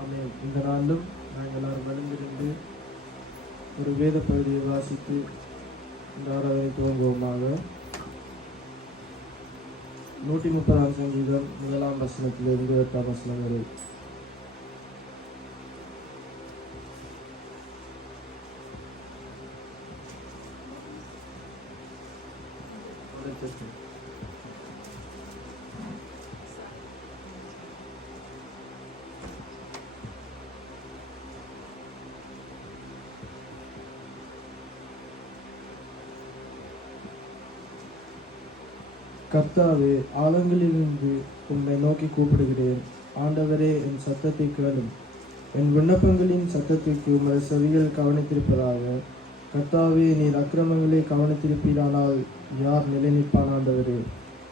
ஆமென். இந்த நாளிலும் நாங்கள் எல்லாரும் வளர்ந்திருந்து ஒரு வேத பகுதியை வாசித்து இந்த ஆராதனை துவங்குவோமாக. 130ஆம் சங்கீதம் 1ஆம் வசனத்திலிருந்து 8ஆம் வசனம் வரை. கர்த்தாவே, ஆழங்களிலிருந்து உம்மை நோக்கி கூப்பிடுகிறேன். ஆண்டவரே, என் சத்தத்தை கேளும். என் விண்ணப்பங்களின் சத்தத்திற்கு உமது செவிகள் கவனித்திருப்பதாக. கர்த்தாவே, நீர் அக்கிரமங்களை கவனித்திருப்பீரானால் யார் நிலை நிற்பான்? ஆண்டவரே,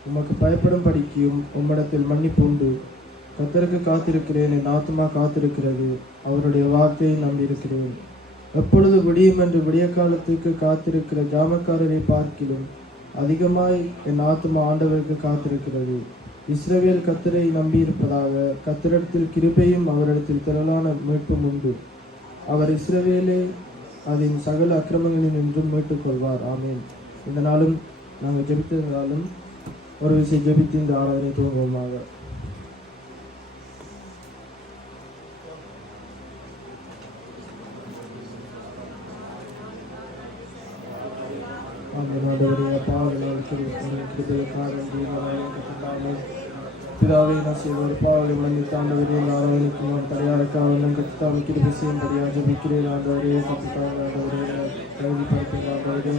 உமக்கு பயப்படும்படிக்கும் உம்மிடத்தில் மன்னிப்பு உண்டு. கர்த்தருக்கு காத்திருக்கிறேன், என் ஆத்மா காத்திருக்கிறது. அவருடைய வார்த்தையை நம்பியிருக்கிறேன். எப்பொழுது விடியும் என்று விடிய காலத்துக்கு காத்திருக்கிற ஜாமக்காரரை பார்க்கிலும் அதிகமாய் என் ஆத்மா ஆண்டவருக்கு காத்திருக்கிறது. இஸ்ரவேல் கர்த்தரை நம்பியிருப்பதாக. கர்த்தரிடத்தில் கிருபையும் அவரிடத்தில் திரளான மீட்பும் உண்டு. அவர் இஸ்ரவேலை அதன் சகல அக்கிரமங்களில் நின்றும் மீட்டுக் கொள்வார். ஆமேன். இந்த நாளும் நாங்கள் ஜெபித்திருந்தாலும் ஒரு விஷயம் ஜெபித்து இந்த ஆராதனை துவங்குவோமாக. பிதாவை நசியவர் பாவலை மன்னித்து ஆண்டவரே, ஆராதனைக்கு நான் தடையாருக்காக கத்துத்தாமி கிருபை செய்யும்படியாக ஜெபிக்கிறேன். ஆண்டவரே, கத்துத்தாமி ஆண்டவரே தகுதிப்படுத்துங்க. ஆண்டவரே,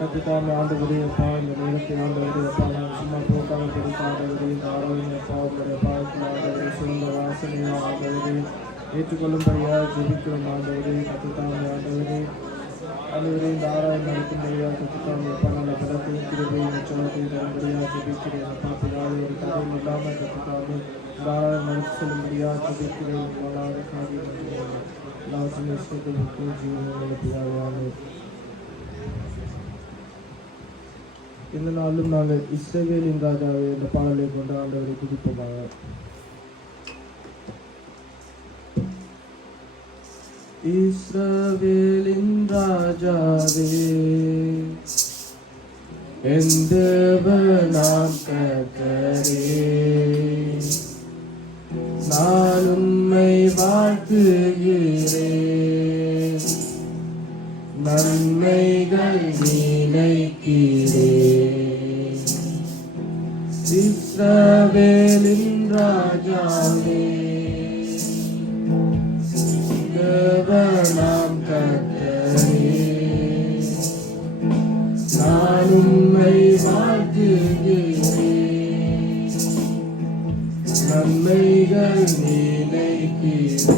கத்துத்தாமி ஆண்டவரே அப்பா, இந்த நேரத்தில் ஆண்டவரே அப்பா, நான் சும்மா போக்காக படிக்க ஆண்டவரே, இந்த ஆராதனை அப்பா உங்களுடைய பாவத்தில் ஆண்டவரே சிறந்த வாசனையை ஆண்டவரே ஏற்றுக்கொள்ளும்படியாக ஜெபிக்கிறோம். ஆண்டவரே, கத்துத்தாமி ஆண்டவரே ஆண்டவரே, இந்த ஆராதனை நடக்கும்படியாக கத்துத்தாமி அப்பா, நல்ல பலத்தையும் கிருபையும் உற்சாகத்தையும் தரும்படியாக ஜெபிக்கிறேன். அப்பா பிதாவே, ஒரு தடையும் இல்லாமல் கத்துத்தாமி இந்த ஆராதனை நடத்தி செல்லும்படியாக ஜெபிக்கிறேன். வளாத காரியம் எல்லாவற்றையும் இஷ்டத்திற்கு ஜீவனங்களை பிதாவே. இந்த நாளும் நாங்கள் இஸ்ரவேலின் ராஜாவை என்ற பாடலை கொண்டு ஆண்டவரை துதிப்போமாக. இஸ்ரவேலின் ராஜாவே, என் தேவனாம் கர்த்தரே, நான் உம்மை வாழ்த்துகிறேன். நன்மைகள் நினைக்கிறேன். இஸ்ரவேலின் ராஜாவே, தேவனாம் கர்த்தரே, நான் உம்மை வாழ்த்துகிறேன். நன்மைகள் நினைக்கிறேன்.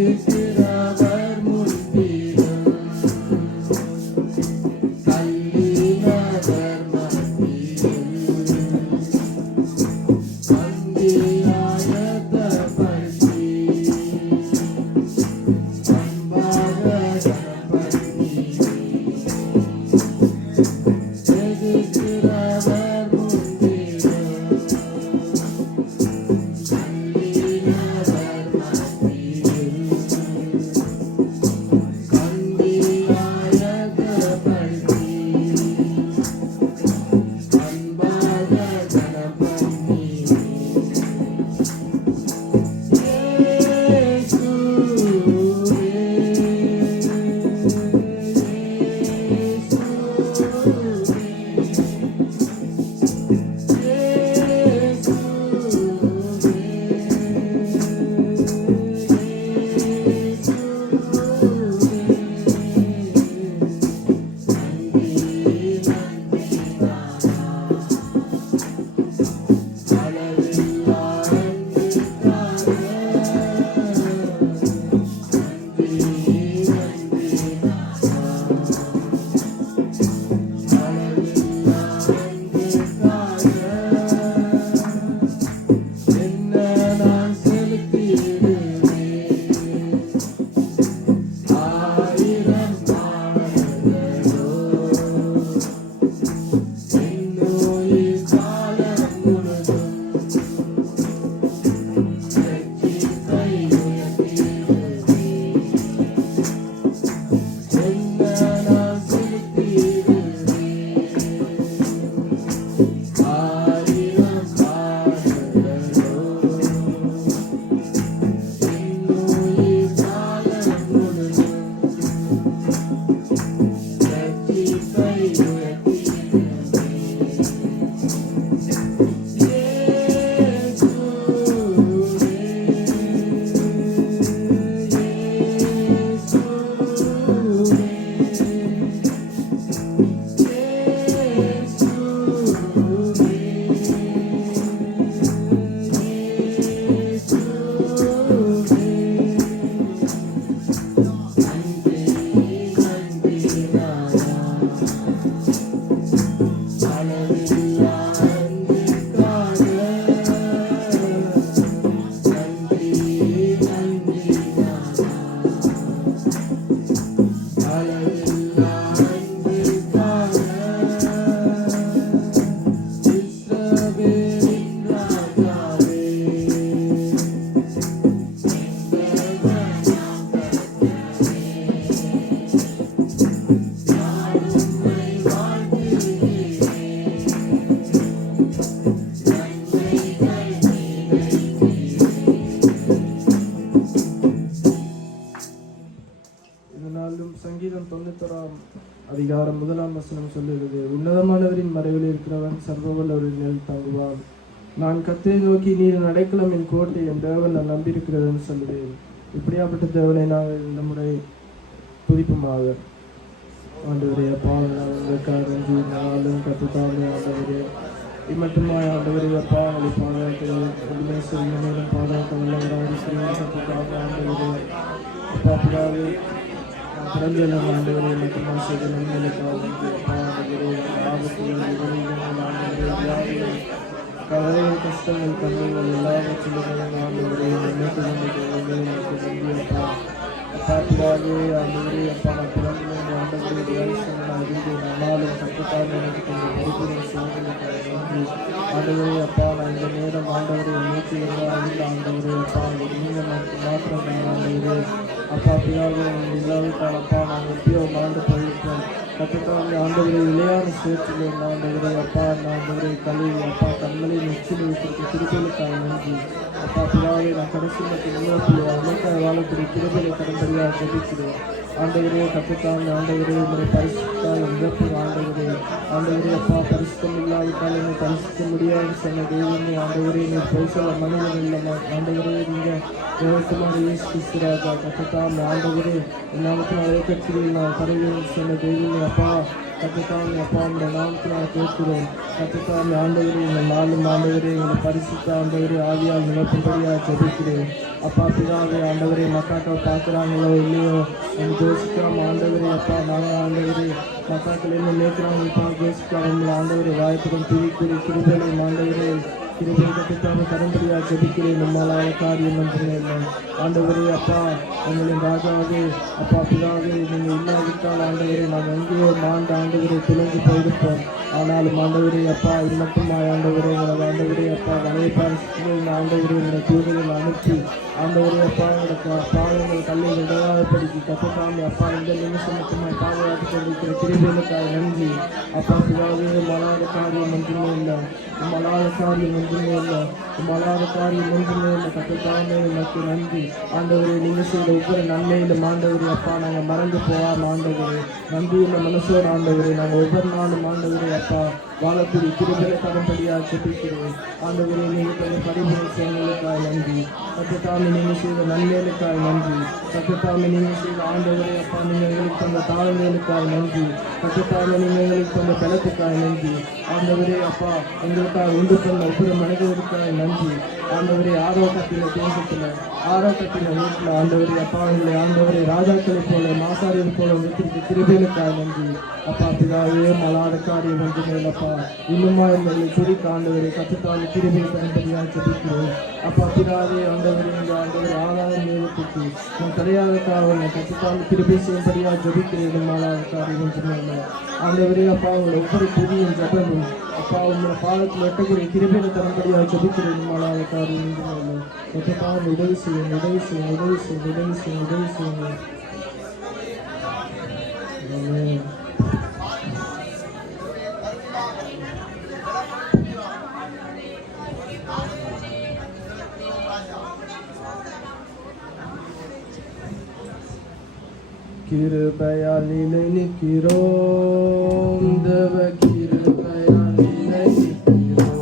எதிர்க்கிறவர் முன்பிலும் தள்ளினவர் மத்தியில் அந்தியாயத்தப்படுத்தி அன்பாக கனப்படுத்தி எதிர்க்கிறவர் முன்பிலும் தள்ளினவர் மத்தியில் அந்தியாயத்தப்படுத்தி அன்பாக கனப்படுத்தி இதனாலும் சங்கீதம் 91 அதிகாரம் 1 சொல்லுகிறது, உன்னதமானவரின் மறைவில் இருக்கிறவன் சர்வவல்லவரின் மேல் தங்குவான். நான் கர்த்தரை நோக்கி, நீர் அடைக்கலம் என் கோட்டை, என் தேவன் நான் நம்பியிருக்கிறதுன்னு சொல்லுவேன். இப்படியாப்பட்ட தேவனை நாங்கள் இந்த முறை துதிப்புமாக. ஆண்டவரே, அப்பா, உங்களுக்காக நன்றி. நாளும் கற்றுத்தாமே ஆண்டவரே, இம்மட்டுமாய் ஆண்டவரே, அப்பா, உங்களை பாதுகாக்கிறேன். சிறிய நேரம் பாதுகாக்க வல்லவராக கற்றுத்தாமே ஆண்டவரே. அப்பா, பிதாவே, பிறந்த ஆண்டவரை மட்டுமா செய்த நன்மைகளுக்காக கவலைகள், கஷ்டங்கள், கண்ணீர்கள் எல்லாவற்றிலும் ஆண்டவரை நினைத்து கொண்டிருக்கிறப்பா. அப்பா, பிதாவே, ஆண்டவரே, அப்பா, நான் பிறந்த ஆண்டவரை நன்னாலும் கற்றுத்தான் எனக்கு கொஞ்சம் பரிபூர்ண சோதனைக்காக நன்றி. ஆண்டவரே, அப்பா, நான் இந்த நேரம் ஆண்டவரை நோக்கி இருந்தால் ஆண்டவரே, அப்பா, நீங்கள் மாற்றம் ஆண்டவரே. அப்பா, பிதாவே, இல்லாவிட்டால் அப்பா, நாங்கள் எப்பயோ மாண்டு போயிருக்கோம். கற்றுத்தான் ஆண்டவரை விளையாட சேர்த்துள்ளேன் ஆண்டவரை. அப்பா, ஆண்டவரை கல்வி, அப்பா, கண்மலை நெச்சில் வைத்திருக்க திருப்பலுக்காக நன்றி. அப்பா, பிதாவே, நான் கடைசி மற்றும் உணர்ப்பில் அமைக்காக வாழக்கூடிய திருப்பலை கடன்படியாக ஜெபிக்கிறேன் ஆண்டவரே. கற்றுத்தான் ஆண்டவரே, உங்களை பரிசுத்தால் இழப்பு ஆண்டவரே. ஆண்டவரே, அப்பா, பரிசுத்தம் இல்லாவிட்டால் என்னை பரிசுத்த முடியாது சொன்ன தெய்வமே ஆண்டவரே. நீ போய் சொல்ல மனிதன் இல்லைமா ஆண்டவரே. நீங்கள் தேவசமாக இயேசு கிறிஸ்து ராஜா. கற்றுத்தான் ஆண்டவரே, எல்லாவற்றும் அழைக்கக்கூடிய நான் கரைவேன் சொன்ன தெய்வமே அப்பா. கற்றுத்தான் அப்பா, உங்களுடைய நாமத்தை நான் கேட்கிறோம். கற்றுத்தான் ஆண்டவரே, இந்த நாளும் ஆண்டவரே, எங்களை பரிசுத்த ஆண்டவரே ஆவியால் நிரப்பும்படியாக ஜெபிக்கிறேன். அப்பா பிதாவே ஆண்டவரே மக்காக்கள் பார்க்குறாங்களோ இல்லையோ நம்ம யோசிக்காம ஆண்டவரே அப்பா நாங்கள் ஆண்டவரே மக்காக்கள் என்ன மேய்க்கிறாங்கப்பா யோசிக்காம உங்களை ஆண்டவரே வாய்ப்புடன் துதிக்குறி கிருபைகளை ஆண்டவரே கிருபை கட்டித்தாம தரும்படியா ஜெபிக்கிறேன் நம்மளால காரியம் ஒன்றுமே இல்லை ஆண்டவரே அப்பா எங்களின் ராஜாவே அப்பா பிதாவே நீங்கள் இல்லாவிட்டால் ஆண்டவரே நாங்கள் எங்கேயோ மாண்ட ஆண்டவரை துளைந்து போயிருப்போம் ஆனாலும் ஆண்டவரே அப்பா இன்னட்டுமா ஆண்டவரே எங்களது ஆண்டவரே அப்பா வலைப்பால் ஆண்டவரே எங்களை தூதர்கள் அனுப்பி ஆண்டவரே அப்பா எங்களுக்கு பாவங்கள் கல்லில் விடாதபடிக்கு கற்றுக்காமி அப்பா இந்த நிமிஷம் மட்டுமே பாதுகாத்து கொண்டிருக்கிற கிருபைகளுக்காக நன்றி அப்பா பிதாவே மலாத காரியம் ஒன்றுமே இல்லை மலாத காரியம் ஒன்றுமே இல்லை மலாத காரியம் ஒன்றுமே இல்லை கற்றுக்காமே எனக்கு நன்றி ஆண்டவரே நீங்கள் செய்த ஒவ்வொரு நன்மையிலும் ஆண்டவரே அப்பா நாங்கள் மறந்து போகாம ஆண்டவரே நன்றியுள்ள மனசோட ஆண்டவரே நாங்கள் ஒவ்வொரு நாளும் ஆண்டவரே அப்பா வாழக்கூடிய கிருபையை தரும்படியாக ஜெபிக்கிறேன் ஆண்டவரே நீங்கள் தந்த படிமுறை செயல்களுக்காக நன்றி கற்றுத்தாமே நீங்கள் செய்த நன்மைகளுக்காக நன்றி கற்றுத்தாமே நீங்கள் செய்த ஆண்டவரே அப்பா நீங்கள் எங்களுக்கு தந்த தாழ்மைகளுக்காக நன்றி கற்றுத்தாமே நீங்கள் எங்களுக்கு தந்த பலத்துக்காக நன்றி ஆண்டவரே அப்பா எங்களுக்காக உண்டு பண்ண ஒவ்வொரு மனிதர்களுக்காக நன்றி ஆண்டவரே ஆரோக்கியத்தின தேசத்தில் ஆரோக்கியத்தின வீட்டில் ஆண்டவரே அப்பா எங்களை ஆண்டவரே ராஜாக்களை போல மாசாரியர் போல வைத்திருக்க கிருபைகளுக்காக நன்றி அப்பா பிதாவே மலாத காரியம் ஒன்றுமே அப்பா இன்னுமா எங்களை குறிக்க ஆண்டவரை கற்றுத்தாலே கிருபை தரும்படியாக ஜெபிக்கிறேன் அப்பா பிதாவே ஆண்டவரே இந்த ஆண்டவர் ஆதாரம் நேரத்துக்கு நான் கிடையாத காவலை கற்றுத்தாலே கிருபை செய்யும்படியாக ஜெபிக்கிறேன் மலாத காரியம் ஒன்றுமே ஆண்டவரே அப்பா உங்களை ஒவ்வொரு புதிய ஜபமும் அப்பா உங்களை பாதத்தில் எட்டக்கூடிய கிருபையை தரும்படியாக ஜெபிக்கிறேன் மலாத காரியம் ஒன்றுமே கற்றுத்தாலும் உதவி செய்யும் உதவி செய்யும் உதவி செய்யும் உதவி செய்யும் உதவி செய்யுங்க கிருபையால் நிலை நிற்கிறோம் தேவ கிருபையால் நிலை நிற்கிறோம் கிருபையால் நிலை நிற்கிறோம் தேவ கிருபையால் நிலை நிற்கிறோம்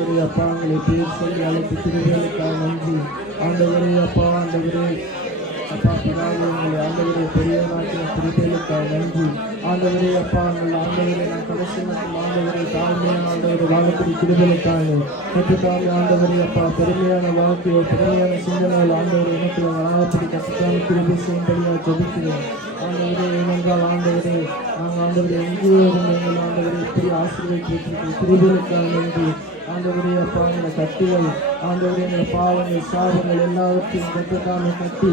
ஆண்டவரே அப்பா எங்களை பேர் சொல்லி அழைத்து கிருபைகளுக்காக நன்றி. ஆண்டவரே அப்பா ஆண்டவரே அப்பா பிதாவே உங்களை ஆண்டவரே பெரியவராக்கிய கிருபைகளுக்காக நன்றி. ஆண்டவரே அப்பா உங்கள் ஆண்டவரே நான் கடைசி மற்றும் ஆண்டவரே தாழ்மையான ஆண்டவரை வாழக்கூடிய கிருபைகளுக்காக கற்றுத்தாங்க. ஆண்டவரே அப்பா பெருமையான வாழ்க்கையோ பெருமையான சிந்தனைகள் ஆண்டவரை எனக்கு வராதபடி கற்றுத்தாங்க கிருபை செய்யும்படியாக ஜெபிக்கிறேன். ஆண்டவரே ஏனென்றால் ஆண்டவரே நாங்கள் ஆண்டவரை எங்கேயோ எங்கள் ஆண்டவரை இப்படி ஆசீர்வதித்திருக்கிற கிருபைகளுக்காக நன்றி. ஆண்டவரே அப்பா எங்களை கட்டுகள் ஆண்டவரே எங்கள் பாவங்கள் சாபங்கள் எல்லாவற்றையும் கட்டுத்தாமே கட்டி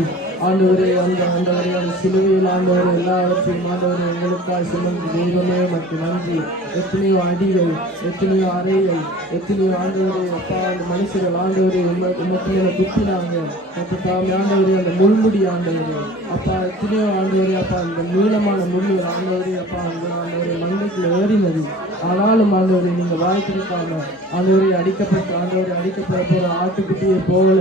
ஆண்டவரே ஆண்டவரே அந்த சிலுவையில் ஆண்டவரே எல்லாவற்றையும் ஆண்டவரே எங்களுக்காக சுமந்து தெய்வமே மற்றும் நன்றி. எத்தனையோ அடிகள் எத்தனையோ அறைகள் எத்தனையோ ஆண்டவரே அப்பா அந்த மனுஷர்கள் ஆண்டவரே உமக்கு மேலே குத்தினாங்க கட்டுத்தாமே ஆண்டவரே அந்த முள்முடி ஆண்டவரே அப்பா எத்தனையோ ஆண்டவரே அப்பா அந்த நீளமான முள்ளுகள் ஆண்டவரே அப்பா அந்த ஆண்டவரே மண்ணுக்குள்ள ஏறினது. ஆனாலும் ஆண்டவரை நீங்கள் வாய்ப்பிருக்காம ஆண்டவரை அடிக்கப்பட்ட ஆண்டவரை அடிக்கப்பட போகிற ஆட்டுக்குட்டியை போல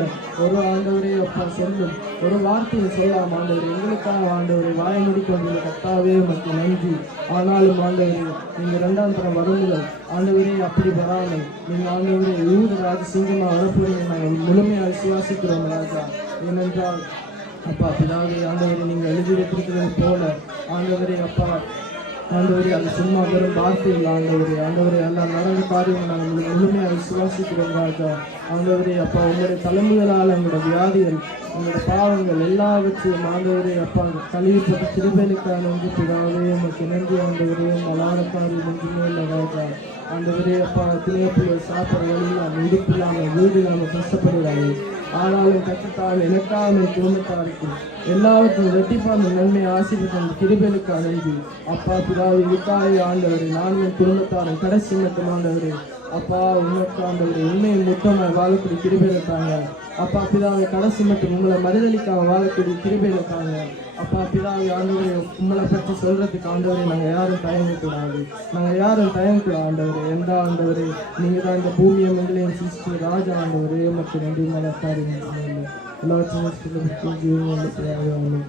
ஒரு ஆண்டவரே அப்பா சொல்லும் ஒரு வார்த்தையை சொல்லாம் ஆண்டவரை எங்களுக்காக ஆண்டவரை வாய முடிக்கொண்டு கத்தாவே மற்றும் நன்றி. ஆனாலும் ஆண்டவரே நீங்கள் இரண்டாம் தரம் வருமுதல் ஆண்டவரே அப்படி வராமல் நீங்கள் ஆண்டவரே யூத ராஜ சிங்கமாக வரப்போறீங்க நாங்கள் முழுமையாக விசுவாசிக்கிறோம் ராஜா. ஏனென்றால் அப்பா பிதாவே ஆண்டவரை நீங்கள் எழுதி வைத்திருக்கிறது போல ஆண்டவரே அப்பா ஆண்டவரே அது சும்மா வெறும் வார்த்தைகள் ஆண்டவரே ஆண்டவரே எல்லாம் நடந்த காரியங்கள் நாங்கள் முழுமையாக விசுவாசிக்கிறோம் ராஜா. ஆண்டவரே அப்பா உங்களுடைய தலைமைகளால் எங்களோட வியாதிகள் உங்களோட பாவங்கள் எல்லாவற்றையும் ஆண்டவரே அப்பா கழுவிப்பட்ட கிருபைகளுக்காக நன்றி பிதாவே உமக்கு நன்றி. ஆண்டவரே அலார காரியம் ஒன்றுமே இல்லை ராஜா. ஆண்டவரே அப்பா திணையப்பிள்ளை சாப்பிட்ற வழி இல்லாமல் இடுப்பு இல்லாமல் வீடு இல்லாமல் கஷ்டப்படுகிறாங்க. ஆனாலும் கற்றுத்தால் எனக்காக குடும்பத்தாருக்கு எல்லாவற்றையும் ரெட்டிப்பான நன்மை ஆசீர்வதிக்கும் கிருபைகளுக்காக நன்றி. அப்பா பிதாவை இதுக்காக ஆண்டவரே நான் என் குடும்பத்தாரும் கடைசி மட்டும் ஆண்டவரே அப்பா உனக்கு ஆண்டவரே உண்மையை முத்தமாக வாழக்கூடிய கிருபைகளுக்காக அப்பா பிதாவை கடைசி மட்டும் உங்களை மறுதளிக்காக வாழக்கூடிய கிருபைகளுக்காக அப்பா பிதாவை ஆண்டவரே உங்களை பற்றி சொல்றதுக்கு ஆண்டவரே நாங்கள் யாரும் தயங்கக்கூடாது நாங்கள் யாரும் தயங்கக்கூடாது ஆண்டவரே எந்த ஆண்டவரே நீங்கள் தான் இந்த பூமியை மங்களையும் சிஸ்டர் ராஜா ஆண்டவரே மற்றும் நன்றி மலர்த்தாரி எல்லாத்தையும் ஜீவனம்